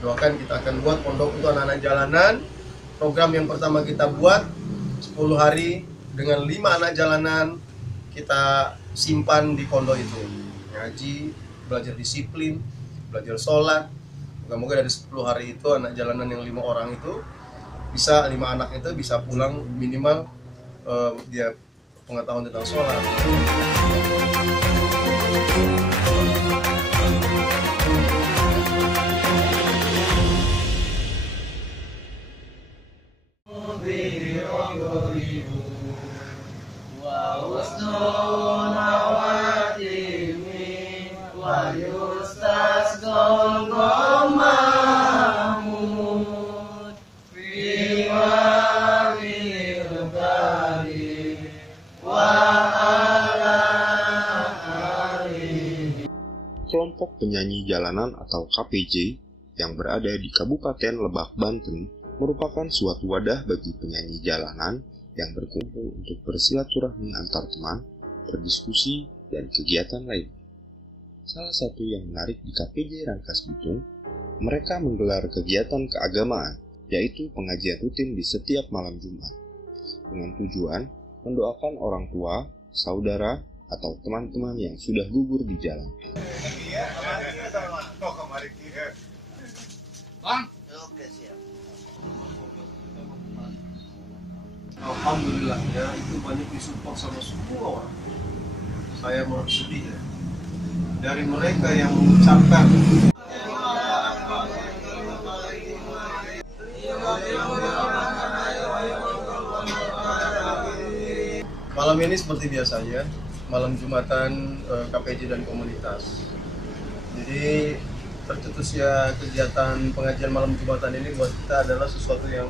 Doakan kita akan buat pondok untuk anak-anak jalanan. Program yang pertama kita buat 10 hari dengan 5 anak jalanan kita simpan di pondok itu. Ngaji, belajar disiplin, belajar sholat. Moga-moga dari 10 hari itu anak jalanan yang 5 orang itu bisa 5 anak itu bisa pulang minimal dia pengetahuan tentang sholat. Kelompok penyanyi jalanan atau KPJ yang berada di Kabupaten Lebak, Banten merupakan suatu wadah bagi penyanyi jalanan yang berkumpul untuk bersilaturahmi antar teman, berdiskusi, dan kegiatan lain. Salah satu yang menarik di KPJ Rangkas Bitung, mereka menggelar kegiatan keagamaan, yaitu pengajian rutin di setiap malam Jumat, dengan tujuan mendoakan orang tua, saudara, atau teman-teman yang sudah gugur di jalan. Alhamdulillah ya, itu banyak disupport sama semua orang. Saya bersedih ya. Dari mereka yang mengucapkan malam ini seperti biasanya, malam Jumatan KPJ dan komunitas. Jadi tercetusnya kegiatan pengajian malam Jumatan ini buat kita adalah sesuatu yang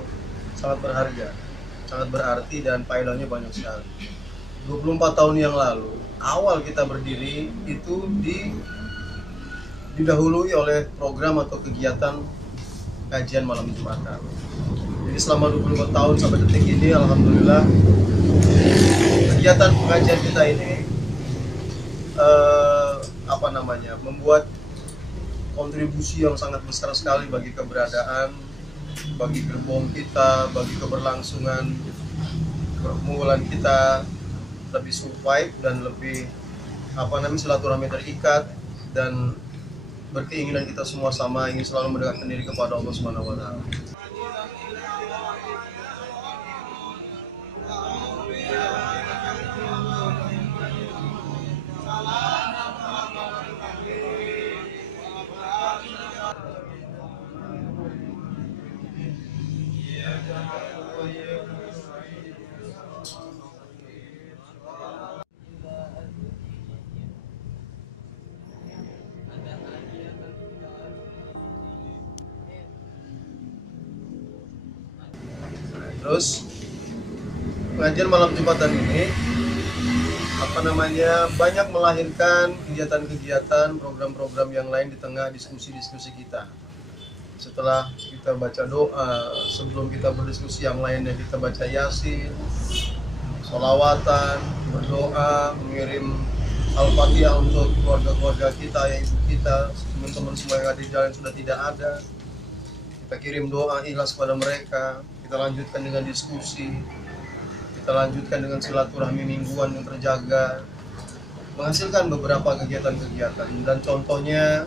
sangat berharga, sangat berarti dan faedahnya banyak sekali. 24 tahun yang lalu, awal kita berdiri itu didahului oleh program atau kegiatan kajian malam Jumatan. Jadi selama 24 tahun sampai detik ini, alhamdulillah kegiatan pengajian kita ini membuat kontribusi yang sangat besar sekali bagi keberadaan, bagi gerbong kita, bagi keberlangsungan pergumulan kita lebih survive dan lebih silaturahmi terikat, dan berkeinginan kita semua sama, ingin selalu mendekatkan diri kepada Allah Subhanahu wa Ta'ala. Terus pengajian malam Jumatan ini banyak melahirkan kegiatan-kegiatan, program-program yang lain di tengah diskusi-diskusi kita. Setelah kita baca doa, sebelum kita berdiskusi yang lainnya kita baca Yasin, sholawatan, berdoa, mengirim Al-Fatihah untuk keluarga-keluarga kita, yang ibu kita, teman-teman semua yang ada di jalan sudah tidak ada. Kita kirim doa ikhlas kepada mereka. Kita lanjutkan dengan diskusi, kita lanjutkan dengan silaturahmi mingguan yang terjaga, menghasilkan beberapa kegiatan-kegiatan. Dan contohnya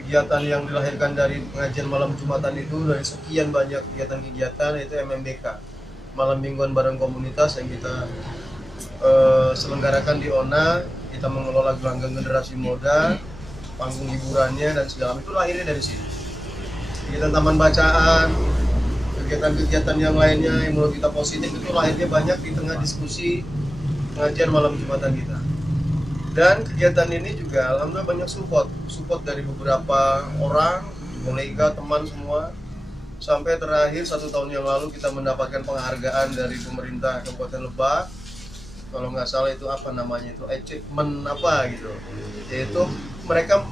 kegiatan yang dilahirkan dari pengajian malam Jumatan itu, dari sekian banyak kegiatan-kegiatan, yaitu MMBK, malam mingguan bareng komunitas, yang kita selenggarakan di ONA. Kita mengelola gelanggang generasi muda, panggung hiburannya dan segala itu lahirnya dari sini. Kegiatan taman bacaan, kegiatan-kegiatan yang lainnya yang menurut kita positif itu lahirnya banyak di tengah diskusi pengajian malam Jumatan kita. Dan kegiatan ini juga alhamdulillah banyak support dari beberapa orang, kolega, teman semua. Sampai terakhir 1 tahun yang lalu kita mendapatkan penghargaan dari pemerintah Kabupaten Lebak. Kalau nggak salah itu achievement gitu. Yaitu mereka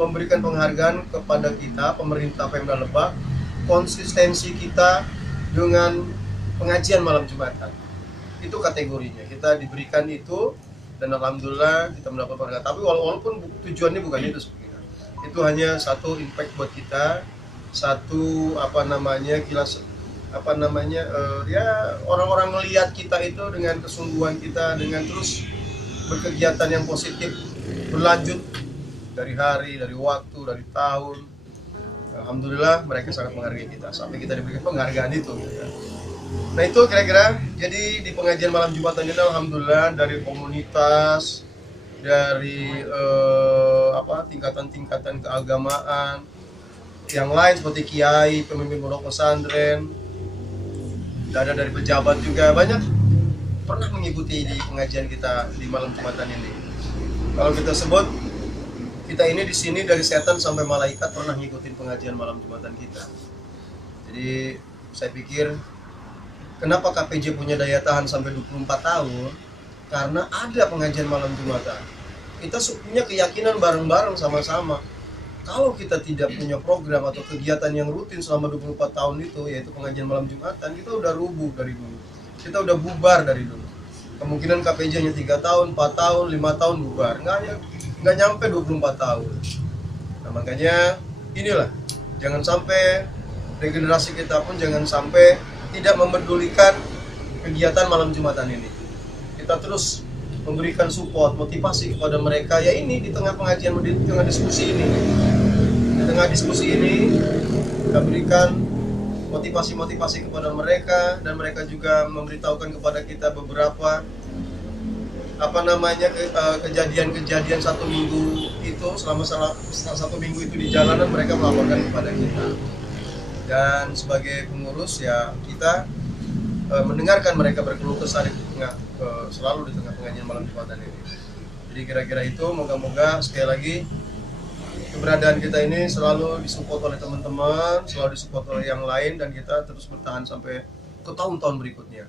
memberikan penghargaan kepada kita, pemerintah Pemda Lebak, konsistensi kita dengan pengajian malam Jumatan. Itu kategorinya, kita diberikan itu, dan alhamdulillah kita mendapat penghargaan. Tapi walaupun tujuannya bukan itu sebenarnya. Itu hanya satu impact buat kita, satu kilas ya orang-orang melihat kita itu dengan kesungguhan kita, dengan terus berkegiatan yang positif berlanjut dari hari, dari waktu, dari tahun. Alhamdulillah mereka sangat menghargai kita sampai kita diberikan penghargaan itu. Nah itu kira-kira jadi di pengajian malam Jumatan ini alhamdulillah dari komunitas, dari tingkatan-tingkatan keagamaan yang lain seperti kiai, pemimpin pondok pesantren, ada dari pejabat juga banyak pernah mengikuti di pengajian kita di malam Jumatan ini. Kalau kita sebut, kita ini di sini dari setan sampai malaikat pernah ngikutin pengajian malam Jumatan kita. Jadi saya pikir kenapa KPJ punya daya tahan sampai 24 tahun? Karena ada pengajian malam Jumatan. Kita punya keyakinan bareng-bareng sama-sama. Kalau kita tidak punya program atau kegiatan yang rutin selama 24 tahun itu, yaitu pengajian malam Jumatan, kita udah rubuh dari dulu. Kita udah bubar dari dulu. Kemungkinan KPJ nya 3 tahun, 4 tahun, 5 tahun bubar. Nggak nyampe 24 tahun. Nah makanya inilah, jangan sampai regenerasi kita pun jangan sampai tidak memedulikan kegiatan malam Jumatan ini. Kita terus memberikan support, motivasi kepada mereka. Ya ini di tengah pengajian, di tengah diskusi ini. Di tengah diskusi ini kita berikan motivasi-motivasi kepada mereka, dan mereka juga memberitahukan kepada kita beberapa kejadian-kejadian satu minggu itu, selama satu minggu itu di jalanan mereka melaporkan kepada kita. Dan sebagai pengurus ya kita mendengarkan mereka berkeluh kesah selalu di tengah pengajian malam Jumatan ini. Jadi kira-kira itu, moga-moga sekali lagi keberadaan kita ini selalu disupport oleh teman-teman, selalu disupport oleh yang lain, dan kita terus bertahan sampai ke tahun-tahun berikutnya.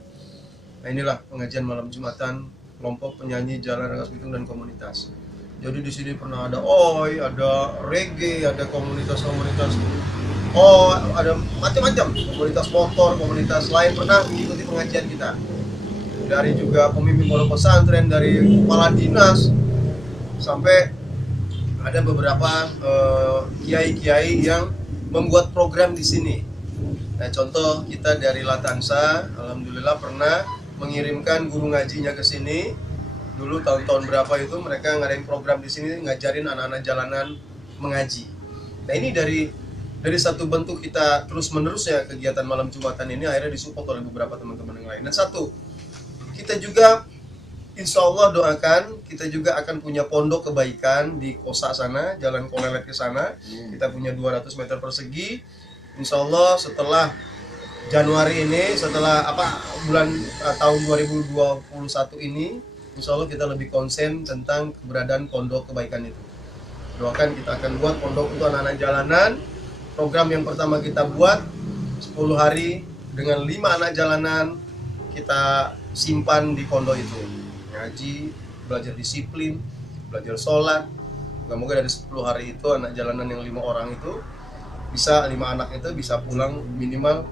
Nah inilah pengajian malam Jumatan kelompok penyanyi Jalan Rangkas Bitung dan komunitas. Jadi di sini pernah ada oi, ada reggae, ada komunitas-komunitas, ada macam-macam komunitas motor, komunitas lain pernah mengikuti pengajian kita. Dari juga pemimpin pondok pesantren, dari kepala dinas, sampai ada beberapa kiai-kiai yang membuat program di sini. Nah, contoh kita dari Latansa, alhamdulillah pernah mengirimkan guru ngajinya ke sini. Dulu tahun-tahun berapa itu mereka ngadain program di sini ngajarin anak-anak jalanan mengaji. Nah, ini dari satu bentuk kita terus-menerus ya kegiatan malam Jumatan ini akhirnya disupport oleh beberapa teman-teman yang lain. Dan satu, kita juga insya Allah doakan kita juga akan punya pondok kebaikan di Kosa sana, Jalan Kolelet ke sana. Kita punya 200 meter persegi. Insya Allah setelah Januari ini, setelah tahun 2021 ini, insya Allah kita lebih konsen tentang keberadaan pondok kebaikan itu. Doakan kita akan buat pondok untuk anak-anak jalanan. Program yang pertama kita buat 10 hari dengan 5 anak jalanan kita simpan di pondok itu. Ngaji, belajar disiplin, belajar sholat. Semoga dari 10 hari itu anak jalanan yang 5 orang itu bisa, 5 anak itu bisa pulang minimal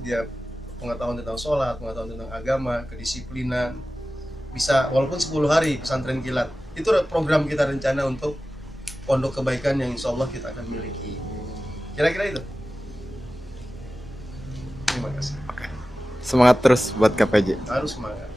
dia pengetahuan tentang sholat, pengetahuan tentang agama, kedisiplinan, bisa walaupun 10 hari pesantren kilat. Itu program kita rencana untuk pondok kebaikan yang insya Allah kita akan miliki. Kira-kira itu. Terima kasih. Semangat terus buat KPJ. Harus semangat.